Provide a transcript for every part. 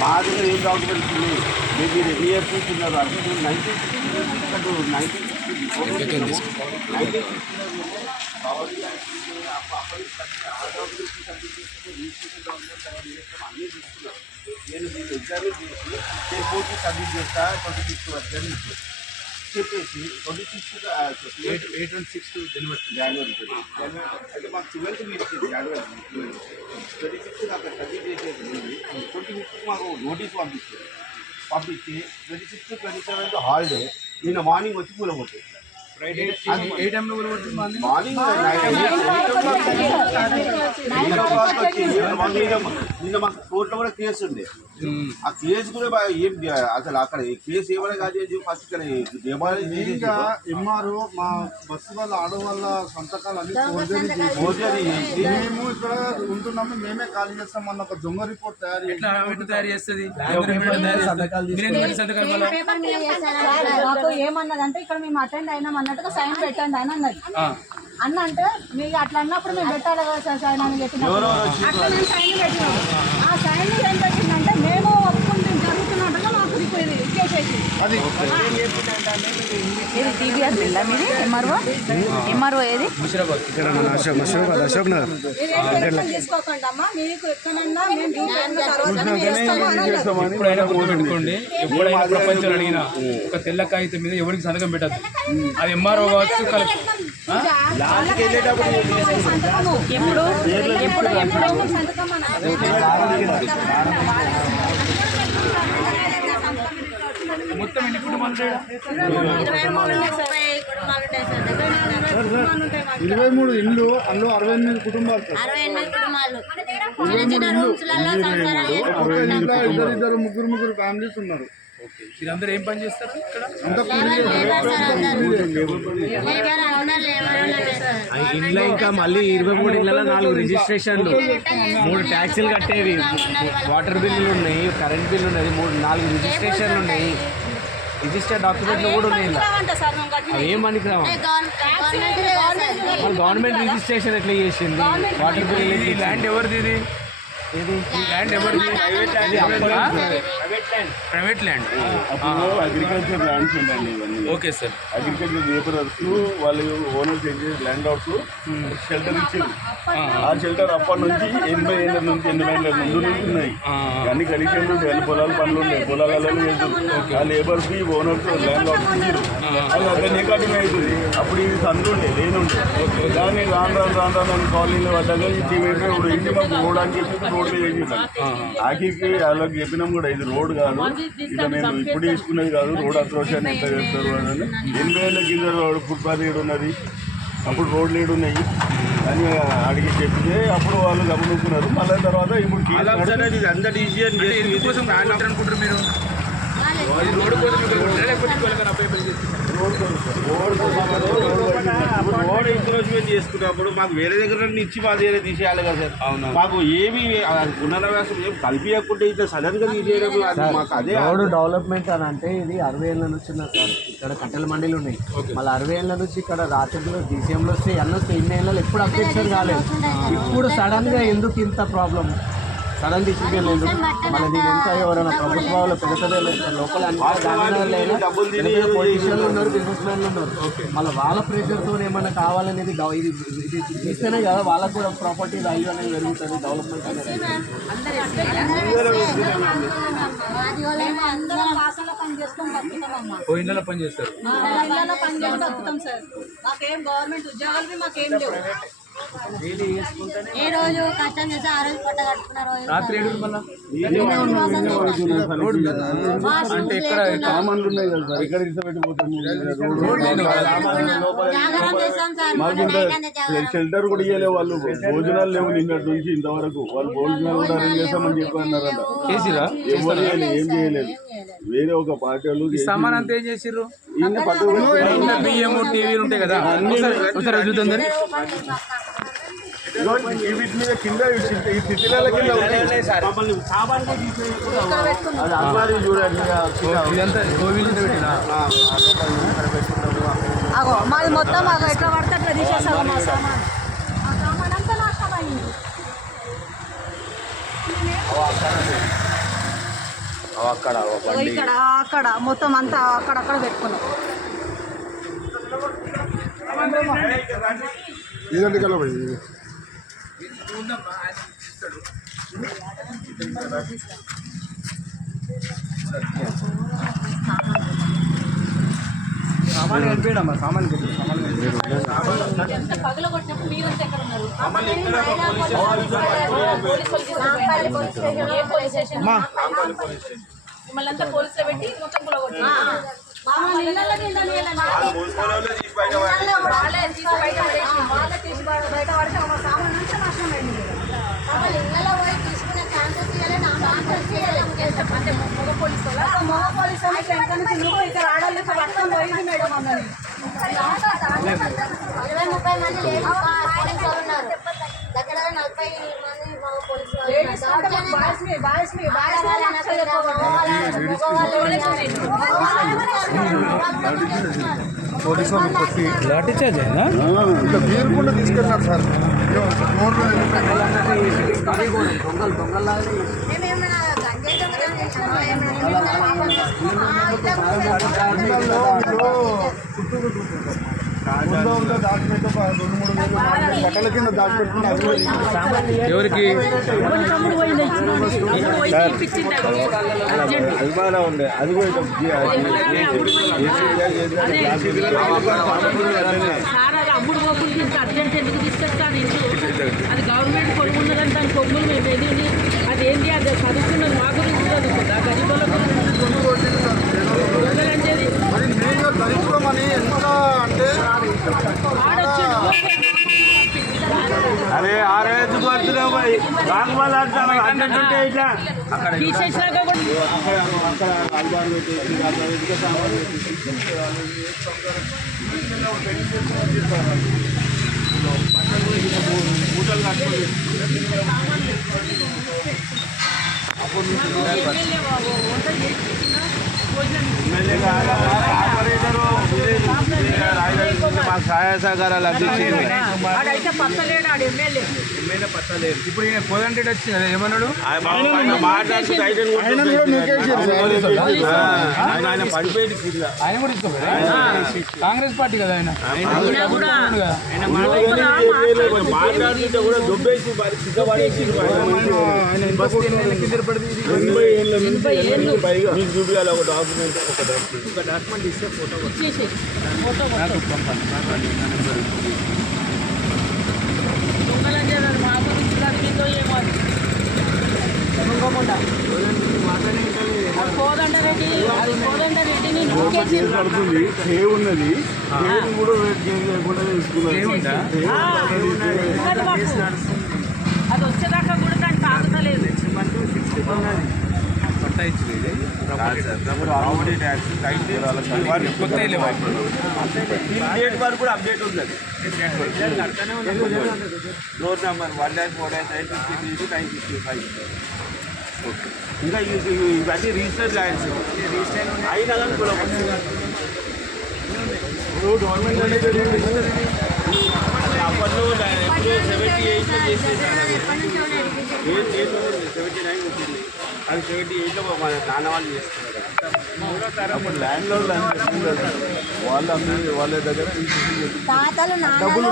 మా దగ్గర ఏం డాక్యుమెంట్స్ ఉన్నాయి మీరు ఎన్ని ఇయర్స్ చూస్తున్నారు అంటే మీరు 1960 నేను దీన్ని ఎగ్జామిన్ చేసి నేను పూర్తి సబ్మిట్ చేస్తా 26 వరకు అని చెప్పేసి 26 జనవరి అయితే మాకు 12th మీరు ఇచ్చింది జనవరి 26 నాకు సబ్మిట్ చేసేది 25th మాకు నోటీస్ పంపించి 26 27 హాలిడే నిన్న మార్నింగ్ వచ్చి కూలగొట్టాయి ఫ్రైడే ఏ టైంలో కూలగొట్టింది మార్నింగ్ నిన్న మాకు కోర్టులో కూడా కేసు ఉండే ఆ కేసు కూడా ఏం అసలు అక్కడ కేసు ఏమైనా కాదు ఫస్ట్ ఇక్కడ ఎంఆర్ఓ మా బస్సు వాళ్ళ ఆడవాళ్ళ సంతకాలు అన్ని మేము ఇక్కడ ఉంటున్నాము మేమే ఖాళీ చేస్తామన్న ఒక దొంగ రిపోర్ట్ తయారు చేస్తుంది ఏమన్నదంటే ఇక్కడ మేము అటెండ్ అయినాం అన్నట్టుగా సైన్ పెట్టండి అని అన్నది అన్న అంటే మీకు అట్లా అన్నప్పుడు మేము పెట్టాలి కదా సార్ సైన్ అని చెప్పిన అట్లా నేను సైన్ పెట్టినాం ఆ సైన్ ఏం పెట్టిందంటే మేము ఒప్పుకుంటే జరుగుతున్నట్టుగా మాకు ఇచ్చేసేసి ఏది టీబీఆర్ బిల్లా మీది ఎంఆర్ఓ ఏది అశోక్ నగర్ తీసుకోకండి అమ్మా మీకు ఎక్కడన్నా ఎప్పుడైనా పెట్టుకోండి ఎప్పుడైనా ప్రపంచం అడిగినా ఒక తెల్ల కాగితం మీద ఎవరికి సంతకం పెట్టద్దు అది ఎంఆర్ఓ కావచ్చు ఎప్పుడు మొత్తం ఎన్ని కుటుంబాలు 23 ఇండ్లు అందులో 68 కుటుంబాలు ఇద్దరు ముగ్గురు ఫ్యామిలీస్ ఉన్నారు. మీరందరూ ఏం పని చేస్తారు ఇక్కడ ఇంట్లో ఇంకా మళ్ళీ 23 ఇళ్ళలో 4 రిజిస్ట్రేషన్లు 3 ట్యాక్సీలు కట్టేవి వాటర్ బిల్లులు ఉన్నాయి కరెంట్ బిల్లు ఉన్నది 4 రిజిస్ట్రేషన్లు ఉన్నాయి రిజిస్టర్ డాక్యుమెంట్లు కూడా ఉన్నాయి ఏమనికి రావా గవర్నమెంట్ రిజిస్ట్రేషన్ ఎట్లా చేసింది వాటర్ బిల్లు ల్యాండ్ ఎవరిది ఇది ల్యాండ్ ఎవరిది ప్రైవేట్ ల్యాండ్ అగ్రికల్చర్ ల్యాండ్స్ ఉండండి ఇవన్నీ ఓకే సార్ అగ్రికల్చర్ లేబరర్స్ వాళ్ళు ఓనర్స్ ఏం చేసి ల్యాండ్ హౌస్ షెల్టర్ ఇచ్చారు ఆ షెల్టర్ అప్పటి నుంచి 80 ఏళ్ళ నుంచి 80 ఏళ్ళ ముందు నుంచి ఉన్నాయి అన్ని కండిషన్లు అన్ని పొలాల పనులు ఉన్నాయి పొలాలలో వెళ్తారు ఆ లేబర్స్ ఓనర్స్ ల్యాండ్ హౌస్ ఇచ్చారు అది అక్కడ కటింగ్ అవుతుంది అప్పుడు ఇది సందుండే లేనుండే దాన్ని రాను కాలనీలో పడ్డాక ఇప్పుడు ఇంటి మాకు రోడ్ అని చెప్పి రోడ్లు చేసి ఆఖరికి వాళ్ళకి చెప్పినాం కూడా ఇది రోడ్ కాదు ఇక మేము ఇప్పుడు తీసుకునేది కాదు రోడ్ అక్రోషాన్ని ఎంత చేస్తారు అని 80 ఏళ్ళ కింద రోడ్ ఫుట్పాత్ ఏడు ఉన్నది అప్పుడు రోడ్లు ఏడు ఉన్నాయి అని అడిగి చెప్తే అప్పుడు వాళ్ళు గమనించుకున్నారు మళ్ళీ తర్వాత ఇప్పుడు ఇది అందరు ఈజీ అని అనుకుంటారు మీరు రోడ్డు కోసం రోడ్ ఎంక్రోచ్మెంట్ చేసుకున్నప్పుడు మాకు వేరే దగ్గర ఇచ్చి మా దగ్గర తీసేయాలి కదా సార్ అవును మాకు ఏమి పునరావాసం ఏం కల్పించకుంటే ఇట్లా సడన్ గా తీసేయడం మాకు అదే రోడ్ డెవలప్మెంట్ అని అంటే ఇది 60 ఏళ్ళ నుంచి ఉన్నారు సార్ ఇక్కడ కట్టెల మండీలు ఉన్నాయి మళ్ళీ 60 ఏళ్ళ నుంచి ఇక్కడ రాత్రిలో డీసీఎంలో వస్తే అన్నీ వస్తే ఇన్ని ఏళ్ళలో ఎప్పుడు అప్డేషన్ కాలేదు ఇప్పుడు సడన్ గా ఎందుకు ఇంత ప్రాబ్లం సడన్ డిసిజన్ లేదు మళ్ళీ దీని ఎంత ఎవరైనా ప్రభుత్వాలు పెద్ద లోకల్ పొలిటీషియన్లు ఉన్నారు బిజినెస్ మ్యాన్లు ఉన్నారు మళ్ళీ వాళ్ళ ప్రెషర్తో ఏమైనా కావాలనేది ఇది ఇస్తేనే కదా వాళ్ళకు కూడా ప్రాపర్టీ వాల్యూ అనేది పెరుగుతుంది డెవలప్మెంట్ అనేది ఇళ్ళలో పని చేస్తారు ఏ రోజు కష్టం చేస్తే ఆ రోజు పొట్ట కట్టుకున్న రోజు రాత్రి అంటే ఇక్కడ సామాన్లు ఉన్నాయి కదా సార్ ఇక్కడ మాకు ఇంత షెల్టర్ కూడా ఇవ్వలేవు వాళ్ళు భోజనాలు లేవు నిన్నటి నుంచి ఇంతవరకు వాళ్ళు భోజనాలు కూడా అరేంజ్ చేస్తామని చెప్పి అన్నారంట ఎవరు ఏం చేయలేదు వేరే ఒక పార్టీ వాళ్ళు సామాన్ అంతా ఏం చేసిర్రు బియ్యం టీవీలు ఉంటాయి కదా చూద్దాం వీటి మీద కింద ఈ స్థితిల కింద అది చూడండి మాది మొత్తం ఎట్లా పడితే అట్లా తీసేస్తాం మా సామాన్ అంతా నాశనం అయింది ఇక్కడ అక్కడ మొత్తం అంతా అక్కడక్కడ పెట్టుకున్నాం. ఇదండి కదా పోయి సామాన్ కనిపించడమ్మా, సామాన్ మిమ్మల్ని అంతా పోలీసులో పెట్టి మొత్తం కులగొట్టారు. పోలీసు వాళ్ళు కొట్టి లాఠీ చార్జ్ అయిందా? ఇంకా వీరుకుండా తీసుకెళ్ళినారు సార్. గట్టల కింద దాచిపెట్టుకున్నారు. ఎవరికి అభిమానం ఉండే అది కూడా అమ్ముడు బొబ్బులు ఇంత అర్జెంట్ ఎందుకు తీసుకొస్తాను ఇంట్లో? అది గవర్నమెంట్ కొనుక్కున్నదని దాని కొమ్ములు మేము ఎదిగి అదేంటి అది చదువుకున్నది మా గురించి చదువుకుందా గరీబుల మరి మెయిన్గా దరిద్రం అని ఎంత అంటే అరే ఆరే ఎందుకు పడుతున్నావు పోయి రాంగబాల్ అంటాను అన్నట్టుంటే ఇట్లా తీసేసినాక కూడా అక్కడ అల్బార్ పెట్టేసి అక్కడ వెతికే సామాన్ పెట్టేసి మూటలు కట్టుకోలేదు. మాకు సహాయ సహకారాలు అందించింది. ఆడైతే పత్తలేడు ఆడు ఎమ్మెల్యే. ఇప్పుడు ఈయన కోదంటే వచ్చింది అదే ఏమన్నాడు? ఆయన పడిపోయింది. ఆయన కూడా తీసుకోపోయాడు. కాంగ్రెస్ పార్టీ కదా ఆయన. మాట్లాడుతుంటే కూడా దొబ్బేసి సిద్ధపడేసి 80 ఏళ్ళ నుంచి పైగా మీకు చూపించాలి ఒక డాక్యుమెంట్ ఇచ్చేసి ఫోటో దొంగలని చేయాలి మా గురించి చదివిందో ఏమో అది. కోదండరెడ్డి కోదండరెడ్డిని పడుతుంది హే ఉన్నది హేని కూడా లేకుండా అది వచ్చేదాకా కూడా దానికి ఆగుతలేదు. పట్టా ఇచ్చింది కొత్త డేట్ వరకు కూడా అప్డేట్ ఉంది. Door number 1-4-953-965. ఇంకా ఇవన్నీ రిజిస్టర్డ్ ల్యాండ్స్ అయినా కానీ కూడా గవర్నమెంట్ అప్పట్లో ఎప్పుడు 78లో చేసేసారు. 79 వచ్చింది. అది 78లో మన నాన్న వాళ్ళు చేస్తున్నారు. అప్పుడు ల్యాండ్ లోడ్ వాళ్ళ దగ్గర తాతలు నాన్నలు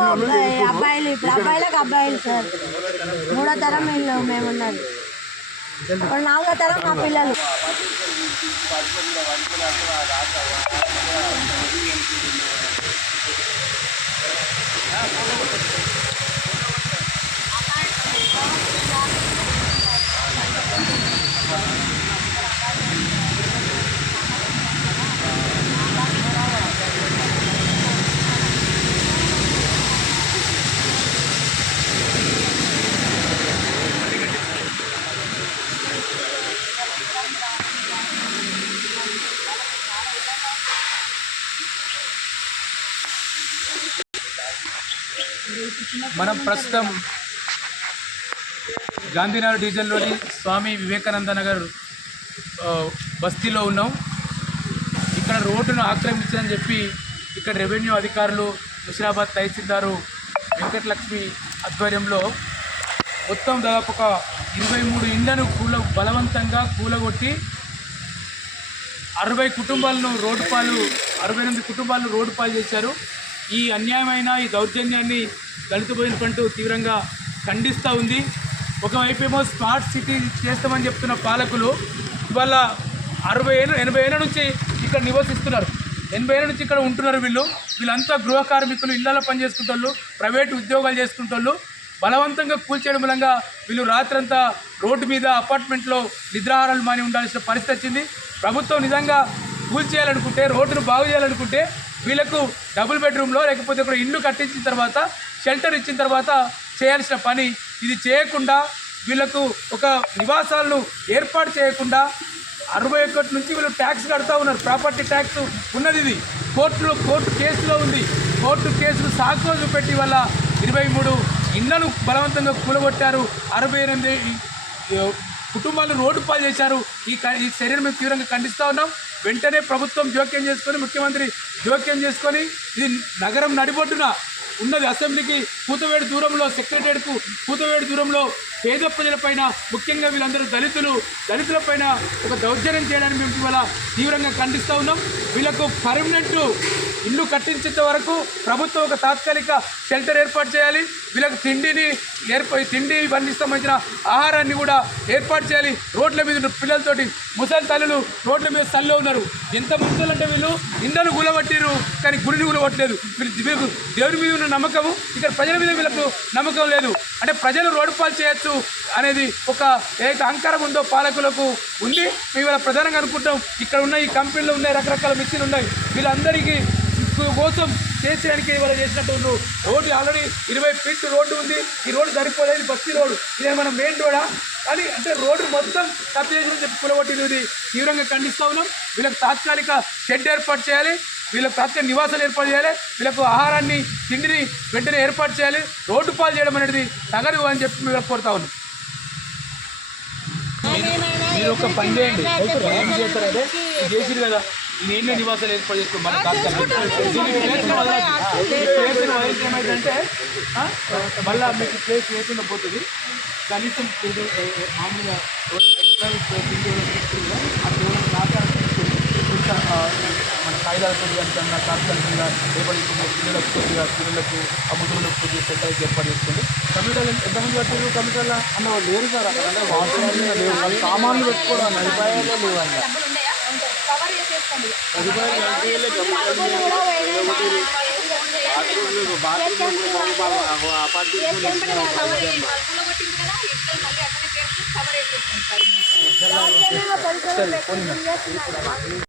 అబ్బాయిలు ఇప్పుడు అబ్బాయిలకు అబ్బాయిలు సార్. 3వ తరం మేమున్నది. ఇప్పుడు 4వ తరం మా పిల్లలు. మనం ప్రస్తుతం గాంధీనగర్ డివిజన్లోని స్వామి వివేకానంద నగర్ బస్తీలో ఉన్నాం. ఇక్కడ రోడ్డును ఆక్రమించారని చెప్పి ఇక్కడ రెవెన్యూ అధికారులు హుస్నాబాద్ తహసీల్దారు వెంకటలక్ష్మి ఆధ్వర్యంలో మొత్తం దాదాపు ఒక 23 ఇండ్లను బలవంతంగా కూలగొట్టి 68 కుటుంబాలను రోడ్డు పాలు చేశారు. ఈ అన్యాయమైన ఈ దౌర్జన్యాన్ని దళిత భోజన ఫ్రంట్ తీవ్రంగా ఖండిస్తూ ఉంది. ఒకవైపు ఏమో స్మార్ట్ సిటీ చేస్తామని చెప్తున్న పాలకులు ఇవాళ 80 ఏళ్ళ నుంచి ఇక్కడ నివసిస్తున్నారు, 80 ఏళ్ళ నుంచి ఇక్కడ ఉంటున్నారు. వీళ్ళంతా గృహ కార్మికులు, ఇళ్లలో పనిచేసుకుంటారు, ప్రైవేట్ ఉద్యోగాలు చేసుకుంటారు. బలవంతంగా కూల్చేయడం మూలంగా వీళ్ళు రాత్రంతా రోడ్డు మీద అపార్ట్మెంట్లో నిద్రాహారాలు మాని ఉండాల్సిన పరిస్థితి వచ్చింది. ప్రభుత్వం నిజంగా కూల్చేయాలనుకుంటే, రోడ్డును బాగు చేయాలనుకుంటే వీళ్ళకు డబుల్ బెడ్రూమ్లో లేకపోతే ఇక్కడ ఇల్లు కట్టించిన తర్వాత, షెల్టర్ ఇచ్చిన తర్వాత చేయాల్సిన పని ఇది చేయకుండా, వీళ్ళకు ఒక నివాసాలను ఏర్పాటు చేయకుండా 61 నుంచి వీళ్ళు ట్యాక్స్ కడుతూ ఉన్నారు. ప్రాపర్టీ ట్యాక్స్ ఉన్నది. ఇది కోర్టు కేసులో ఉంది. కోర్టు కేసులు సాకుగా చూపెట్టి వల్ల 23 ఇళ్లను బలవంతంగా కూలగొట్టారు. 68 కుటుంబాలు రోడ్డు పాలు చేశారు. ఈ చర్యను మేము తీవ్రంగా ఖండిస్తూ ఉన్నాం. వెంటనే ప్రభుత్వం జోక్యం చేసుకొని, ముఖ్యమంత్రి జోక్యం చేసుకొని, ఇది నగరం నడిబొడ్డున ఉన్నది. అసెంబ్లీకి కూతవేడు దూరంలో, సెక్రటరియట్కు కూతవేడు దూరంలో పేద ప్రజలపైన, ముఖ్యంగా వీళ్ళందరూ దళితులపైన ఒక దౌర్జన్యం చేయడానికి మేము ఇవాళ తీవ్రంగా ఖండిస్తూ ఉన్నాం. వీళ్ళకు పర్మనెంట్ ఇల్లు కట్టించేంత వరకు ప్రభుత్వం ఒక తాత్కాలిక షెల్టర్ ఏర్పాటు చేయాలి. వీళ్ళకు తిండి ఇవన్నీ సంబంధించిన ఆహారాన్ని కూడా ఏర్పాటు చేయాలి. రోడ్ల మీద పిల్లలతోటి ముసలి తల్లులు రోడ్ల మీద తల్లిలో ఉన్నారు. ఎంత ముసలు అంటే వీళ్ళు ఇండ్లను కూలగొట్టిరు, కానీ గుడిని కూలగొట్టలేదు. వీళ్ళకు దేవుని మీద ఉన్న నమ్మకము, ఇక్కడ ప్రజల మీద వీళ్ళకు నమ్మకం లేదు. అంటే ప్రజలు రోడ్డు పాలు చేయొచ్చు అనేది ఒక ఏదైతే అహంకారం ఉందో పాలకులకు ఉంది. మేము ఇవాళ ప్రధానంగా అనుకుంటాం, ఇక్కడ ఉన్న ఈ కంపెనీలు ఉన్నాయి, రకరకాల మిషన్లు ఉన్నాయి, వీళ్ళందరికీ కోసం చేసేయడానికి ఇవాళ చేసినట్టు రోడ్డు ఆల్రెడీ 20 ఫీట్ రోడ్డు ఉంది. ఈ రోడ్డు సరిపోలేదు, బస్తీ రోడ్డు. ఇదే మన మెయిన్ రోడా కానీ అంటే రోడ్డు మొత్తం సబ్జెక్షన్ చెప్పి కూలగొట్టినది తీవ్రంగా ఖండిస్తూ ఉన్నాం. వీళ్ళకి తాత్కాలిక షెడ్ ఏర్పాటు చేయాలి, వీళ్ళకి తాత్కాలిక నివాసాలు ఏర్పాటు చేయాలి, వీళ్ళకు ఆహారాన్ని తిండిని వెంటనే ఏర్పాటు చేయాలి. రోడ్డు పాలు చేయడం అనేది తగదు అని చెప్పి మేము కోరుతా ఉన్నాం. మీరు ఒక పని చేయండి, ఏం చేస్తారంటే చేసిరు కదా, నేనే నివాసాలు ఏర్పాటు చేసుకో మన ఏమైందంటే మళ్ళీ మీకు ప్లేస్ లేకుండా పోతుంది. కనీసం మామూలుగా మన కాగితాలతో కన్నా తాత్కాలికంగా ఏర్పడుతున్న పిల్లలకు అమ్ముతులకు కొద్దిగా సెంటర్ ఏర్పాటు చేసుకోండి. కంప్యూటర్లు ఎంతమంది పట్టారు? కంప్యూటర్లో అన్న లేరు సార్, అక్కడ అంటే వాస్తవాలు లేవు, వాళ్ళు సామాన్లు పెట్టుకోవడం సదుపాయాలే లేవు అన్న. బాత్రూమ్